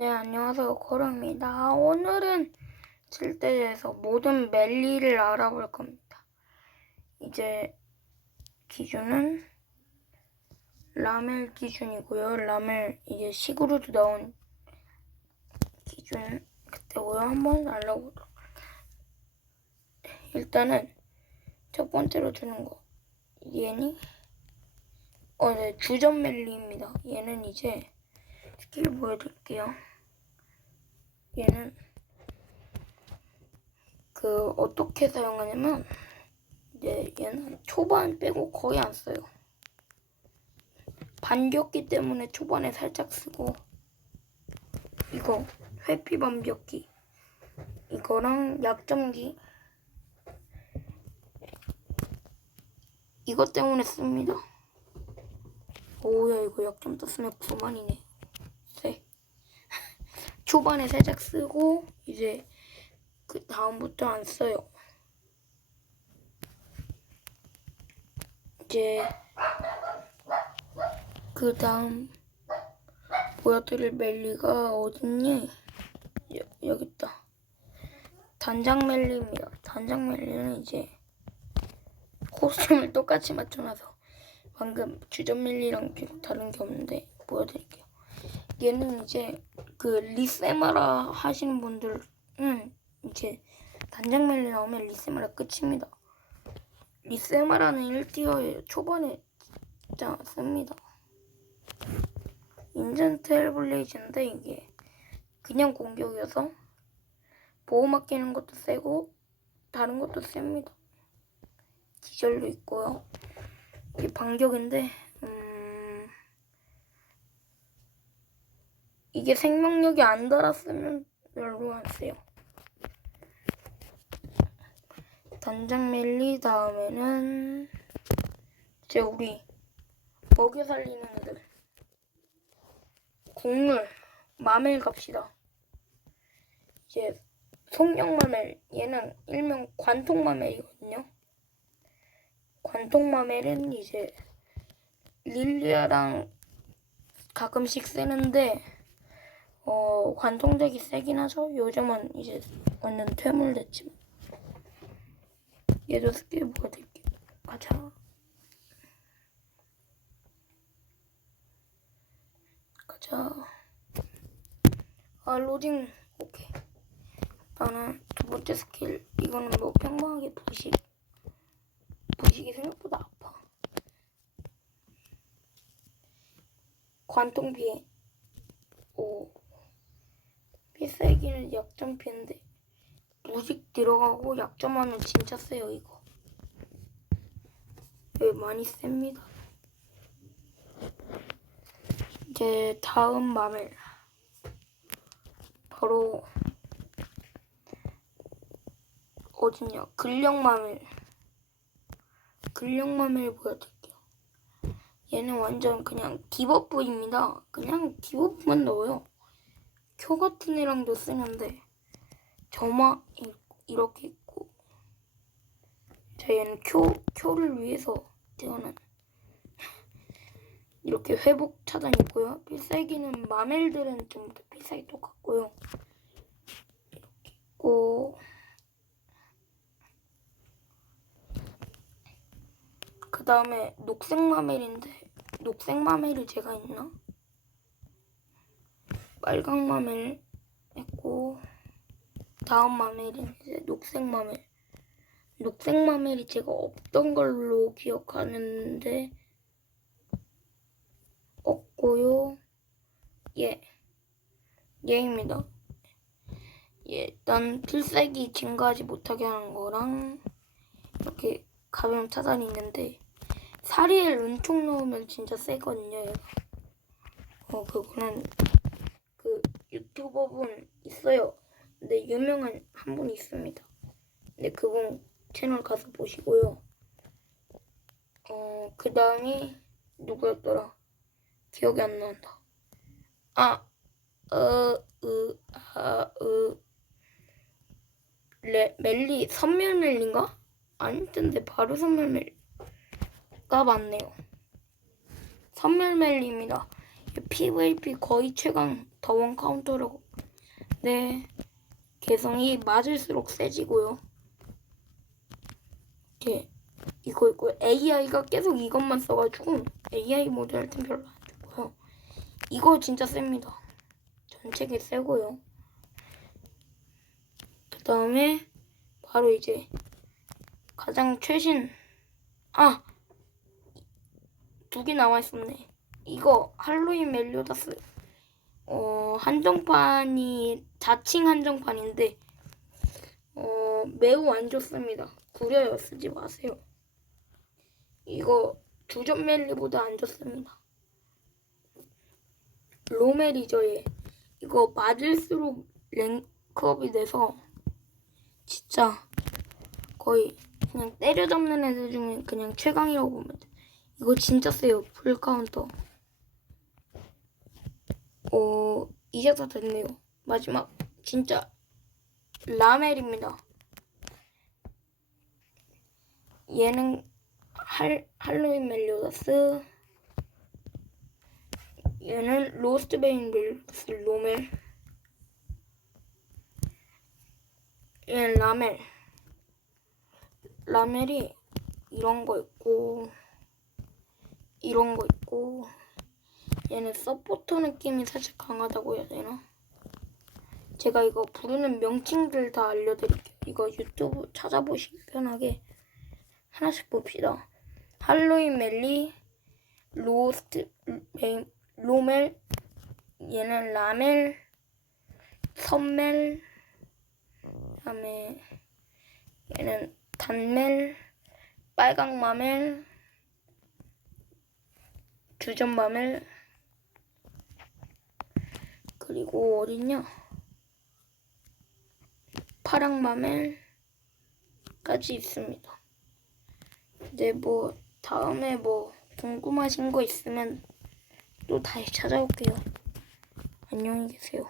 네, 안녕하세요. 코로입니다. 오늘은 칠대에서 모든 멜리를 알아볼 겁니다. 이제 기준은 라멜 기준이고요. 라멜 이제 식으로도 나온 기준 그때고요. 한번 알아보도록 일단은 첫 번째로 주는 거 얘니 어, 네, 주전 멜리입니다. 얘는 이제 스킬 보여드릴게요. 얘는 그 어떻게 사용하냐면 이제 얘는 초반 빼고 거의 안 써요. 반격기 때문에 초반에 살짝 쓰고 이거 회피 반격기 이거랑 약점기 이것 때문에 씁니다. 오야 이거 약점 떴으면 9만이네. 네. 초반에 살짝 쓰고 이제 그 다음부터 안 써요. 이제 그 다음 보여드릴 멜리가 어딨니? 여, 여기 있다. 단장 멜리입니다. 단장 멜리는 이제 코스튬을 똑같이 맞춰놔서 방금 주전 멜리랑 다른 게 없는데 보여드릴게요. 얘는 이제 그 리세마라 하시는 분들은 이제 단장 멜리 나오면 리세마라 끝입니다. 리세마라는 1티어예요. 초반에 진짜 씁니다. 인젠트 헬블레이즈인데 이게 그냥 공격이어서 보호 아끼는 것도 세고 다른 것도 셉니다. 기절도 있고요. 이게 반격인데 음... 이게 생명력이 안 달았으면 별로 안 세요. 단장 멜리 다음에는 이제 우리 먹여 살리는 애들 곡물 마멜 갑시다. 이제 속력 마멜 얘는 일명 관통 마멜이거든요. 관통 마멜은 이제 릴리아랑 가끔씩 쓰는데 어 관통력이 세긴 하죠. 요즘은 이제 완전 퇴물 됐지만 얘도 스킬 보여드릴게요. 가자. 가자. 아 로딩 오케이. 나는 두 번째 스킬 이거는 뭐 평범하게 부식 부식이 생각보다 아파. 관통 피해. 오. 필살기는 약점 피인데 무식 들어가고 약점하면 진짜 세요 이거. 왜 많이 셉니다. 이제 다음 마멜 바로 어딨냐 근력 마멜 근력 마멜 보여드릴게요. 얘는 완전 그냥 디버프입니다. 그냥 디버프만 넣어요. 큐 같은 애랑도 쓰는데 점화 이- 이렇게 있고 자 얘는 큐, 큐를 위해서 태어난 이렇게 회복 차단 있고요. 필살기는 마멜들은 다 필살기 똑같고요. 이렇게 있고 그 다음에 녹색 마멜인데 녹색 마멜이 제가 있나? 빨강 마멜 있고 다음 마멜은 이제 녹색 마멜. 녹색 마멜이 제가 없던 걸로 기억하는데 없고요. 예, 얘입니다. 예, 일단 필살기 증가하지 못하게 하는 거랑 이렇게 가벼운 차단이 있는데 사리엘 은총 넣으면 진짜 세거든요. 얘가. 어 그거는 그 유튜버분 있어요. 근데 유명한 한 분 있습니다. 근데 그분 채널 가서 보시고요. 어, 그 다음이 누구였더라? 기억이 안 난다. 아, 어, 으, 아, 으. 레, 멜리, 선멸멜리인가? 아니던데, 바로 선멸멜리가 맞네요. 선멸멜리입니다. PVP 거의 최강 더원 카운터라고. 네. 개성이 맞을수록 세지고요. 이렇게 이거 있고 AI가 계속 이것만 써가지고 AI 모드 할 땐 별로 안 좋고요. 이거 진짜 셉니다. 전체게 세고요. 그 다음에 바로 이제 가장 최신 아 두개 나와 있었네. 이거 할로윈 멜리오다스 어 한정판이 자칭 한정판인데 어 매우 안 좋습니다. 구려요 쓰지 마세요. 이거 주전 멜리보다 안 좋습니다. 로멜이죠 얘. 이거 맞을수록 랭크업이 돼서 진짜 거의 그냥 때려잡는 애들 중에 그냥 최강이라고 보면 돼. 이거 진짜 세요. 풀 카운터. 어, 이제 다 됐네요. 마지막 진짜 라멜입니다. 얘는 할 할로윈 멜리오다스. 얘는 로스트 베인 멜리오다스 로멜. 얘는 라멜. 라멜이 이런 거 있고 이런 거 있고 얘는 서포터 느낌이 살짝 강하다고 해야 되나? 제가 이거 부르는 명칭들 다 알려드릴게요. 이거 유튜브 찾아보시기 편하게 하나씩 봅시다. 할로윈 멜리, 로스트 로멜, 얘는 라멜, 선멜, 그다음에 얘는 단멜, 빨강 마멜, 주전 마멜, 그리고 어딨냐? 파랑 마멜까지 있습니다. 근데 뭐 다음에 뭐 궁금하신 거 있으면 또 다시 찾아올게요. 안녕히 계세요.